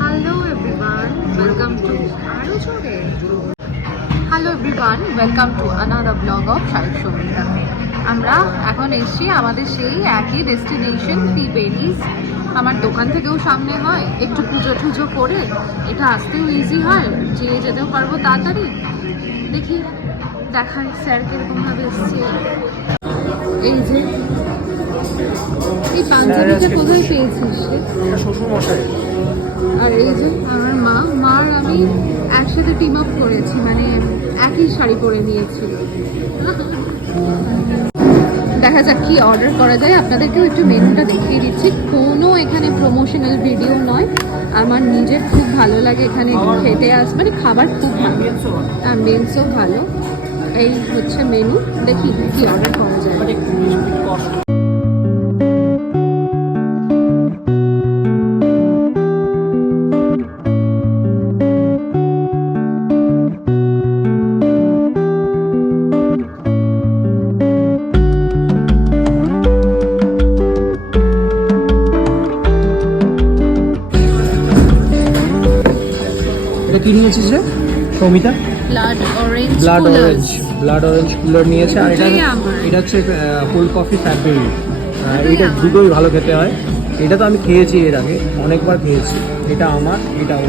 Hello everyone welcome to আরও জোরে hello welcome to another blog of Shahid Samita আমরা এখন এসছি আমাদের সেই একই ডেস্টিনেশন টি বেরিজ আমার দোকান থেকেও সামনে হয়। একটু পুজো টুজো করে এটা আসতেও ইজি হয় যেয়ে যেতেও পারব তাড়াতাড়ি। দেখি, দেখাই, স্যার কিরকমভাবে এসছে। এই যে এই পাঞ্জাবিটা কোথায় পেয়েছিস? শ্বশুর মশাই আর এই যে আমার মা মার আমি একসাথে টিম আপ করেছি মানে একই শাড়ি পরে নিয়েছি। দেখা যাক কি অর্ডার করা যায়। আপনাদেরকেও একটু মেনুটা দেখিয়ে দিচ্ছি। কোনো এখানে প্রমোশনাল ভিডিও নয়। আমার নিজের খুব ভালো লাগে এখানে খেতে আস মানে খাবার খুব ভালো। অ্যাম্বিয়েন্সও ভালো। এই হচ্ছে মেনু দেখি কি অর্ডার করা যায়। কি নিয়েছিস রে? Soumita? Blood orange blood orange blood orange cooler নিয়েছে আর এটা এটা হচ্ছে কোল্ড কফি দুটোই এটা দুটোই ভালো খেতে হয়। এটা তো আমি খেয়েছি এর আগে অনেকবার খেয়েছি। এটা আমার এটা ও।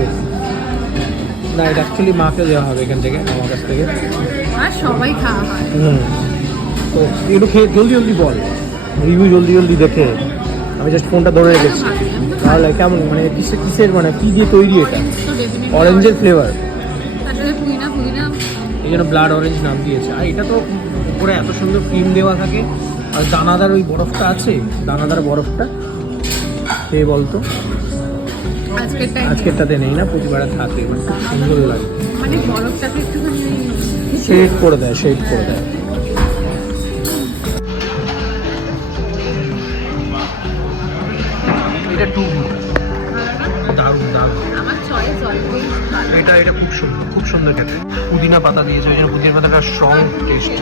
না এটা অ্যাকচুয়ালি মাকে দেওয়া হবে এখান থেকে আমার কাছ থেকে। আর সবাই খাওয়া হয়। হুম। তো একটু খেয়ে জলদি জলদি বল। রিভিউ জলদি জলদি দেখে। আমি জাস্ট ফোনটা ধরে রেখেছি। তাহলে কেমন? মানে কিসের কিসের মানে কি দিয়ে তৈরি এটা? অরেঞ্জের ফ্লেভার এই জন্য ব্লাড অরেঞ্জ নাম দিয়েছে। আর এটা তো উপরে এত সুন্দর ক্রিম দেওয়া থাকে। আর দানাদার ওই বরফটা আছে? দানাদার বরফটা? সে বলতো। আজকেরটাতে নেই না প্রতিবারে থাকে। মানে খুব সুন্দর লাগে। মানে বরফটাকে একটুখানি শেড করে দেয় শেড করে দেয়। এটা টু দারুণ দারুণ। এটা এটা খুব সুন্দর খুব সুন্দর খেতে। পুদিনা পাতা দিয়েছে ওই জন্য পুদিনা পাতাটা স্ট্রং টেস্ট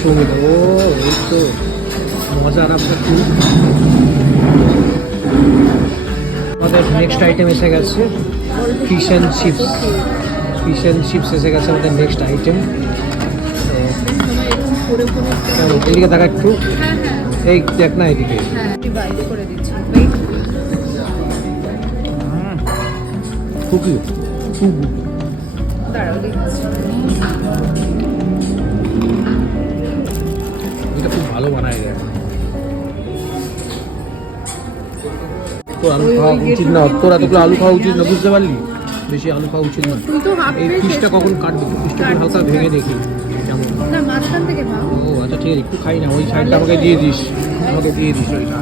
খুব ভালো। মজার আপনার খুব আমাদের নেক্সট আইটেম এসে গেছে fish and chips fish and chips এসে গেছে আমাদের নেক্সট আইটেম এদিকে দেখা একটু। এই দেখ না এদিকে। খুবই। খুব এটা খুব ভালো বানায় দেয়। তো আলু খাওয়া উচিত না। তোর এতগুলো আলু খাওয়া উচিত না বুঝতে পারলি? বেশি আলু খাওয়া উচিত না। এই ফিশটা কখন কাটবি? একটু হালকা ভেঙে দেখি। কেমন? ও আচ্ছা ঠিক আছে একটু খাই না। ওই সাইডটা আমাকে দিয়ে দিস। আমাকে দিয়ে দিস ওইটা।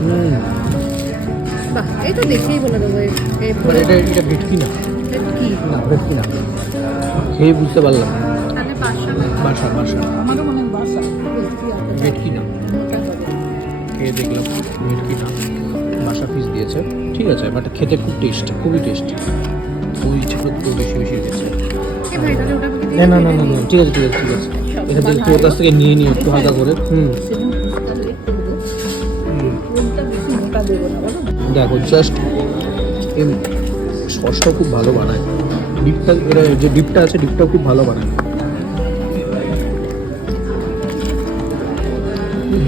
হুম। দেখেই বলে দেবো এটা এটা ভেটকি না। ভেটকি না। খেয়ে বুঝতে পারলাম। তাহলে বাসা বাসা আমারও মনে বাসা ভেটকি না। খেয়ে দেখলাম ভেটকি বাসা পিস দিয়েছে। ঠিক আছে বাট খেতে খুব টেস্ট খুবই টেস্টি ওই ছোট বেশি বেশি দিয়েছে না না না না না ঠিক আছে ঠিক আছে ঠিক আছে। এটা থেকে তোর কাছ থেকে নিয়ে নিও একটু হালকা করে। হুম। দেখো জাস্ট সসটাও খুব ভালো বানায়। ডিপটা এটা যে ডিপটা আছে ডিপটাও খুব ভালো বানায়।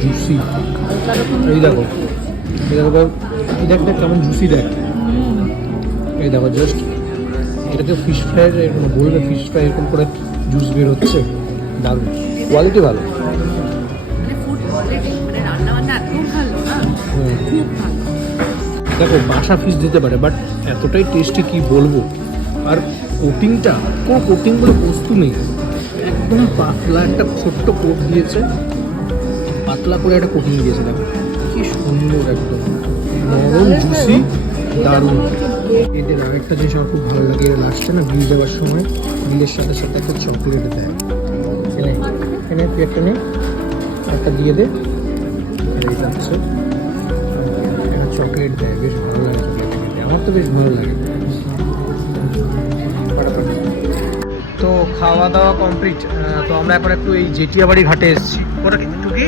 জুসি এই দেখো এই দেখো এটা একটা কেমন জুসি দেখ। এই দেখো জাস্ট এটাকে ফিশ ফ্রাই এরকম বলবে ফিশ ফ্রাই এরকম করে জুস বের হচ্ছে। দারুণ। কোয়ালিটি ভালো। দেখো বাসা ফিশ দিতে পারে বাট এতটাই টেস্টি কি বলব? আর কোটিংটা কোনো কোটিং বলে বস্তু নেই। একদম পাতলা একটা ছোট্ট কোট দিয়েছে। পাতলা করে একটা কোটিং দিয়েছে, দেখো। কি সুন্দর একদম। নরম জুসি দারুণ। এদের আরেকটা জিনিস আমার খুব ভালো লাগে লাস্টে না বিল দেওয়ার সময় বিলের সাথে সাথে একটা চকলেট দেয়। এনে এনে, তুই একটা নে, একটা দিয়ে দে। চকলেট দেয়, বেশ ভালো লাগে আমার তো বেশ ভালো লাগে। তো খাওয়া দাওয়া কমপ্লিট তো আমরা এখন একটু এই জেটিয়াবাড়ি ঘাটে এসেছি। ওটা কি একটু কি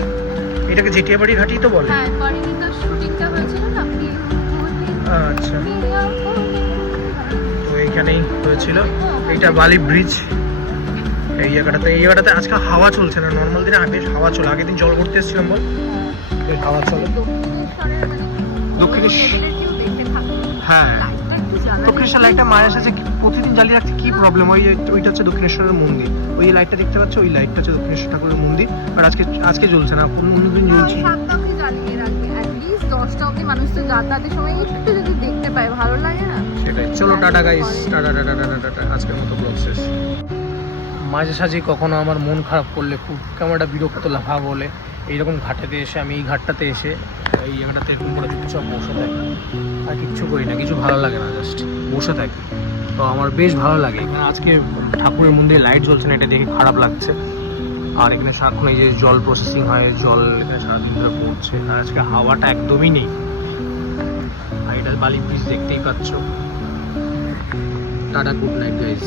এটাকে জেটিয়াবাড়ি ঘাটই তো বলে। হ্যাঁ পরিণীতার শুটিংটা হয়েছিল না কি আচ্ছা। তো এইখানেই হয়েছিল। এইটা বালি ব্রিজ এই জায়গাটাতে এই জায়গাটাতে আজকে হাওয়া চলছে না। নর্মাল দিনে আগে হাওয়া চলে আগের দিন জল করতে এসেছিলাম বল। হাওয়া চলে। দক্ষিণেশ- হ্যাঁ। দক্ষিণেশ্বর লাইটটা মায়ের সাথে প্রতিদিন জ্বালিয়ে রাখতে কি প্রবলেম ওই ওইটা হচ্ছে দক্ষিণেশ্বরের মন্দির। ওই লাইটটা দেখতে পাচ্ছ? ওই লাইটটা হচ্ছে দক্ষিণেশ্বর ঠাকুরের মন্দির। বাট আজকে আজকে জ্বলছে না। অন্য দিন জ্বলছে। জ্বালিয়ে রাখে অ্যাটলিস্ট দশটা অব্দি মানুষ তো যাতায়াতের সময় একটু যদি দেখতে পায় ভালো লাগে না? সেটাই। চলো tata guys tata tata tata tata আজকের মতো ব্লগ শেষ। মাঝে সাঝে কখনো আমার মন খারাপ করলে খুব কেমন একটা বিরক্ত লাভা বলে। এইরকম ঘাটেতে এসে আমি এই ঘাটটাতে এসে এই জায়গাটাতে একটু করে চুপচাপ বসে থাকি। আর কিচ্ছু করি না। কিছু ভালো লাগে না জাস্ট বসে থাকি। তো আমার বেশ ভালো লাগে। এখানে আজকে ঠাকুরের মন্দিরে লাইট জ্বলছে না, এটা দেখে খারাপ লাগছে। আর এখানে সারাক্ষণ এই যে জল প্রসেসিং হয়, জল এখানে সারাদিন ধরে পড়ছে। আর আজকে হাওয়াটা একদমই নেই। আর এটা বালি ব্রিজ দেখতেই পাচ্ছ। Tata good night guys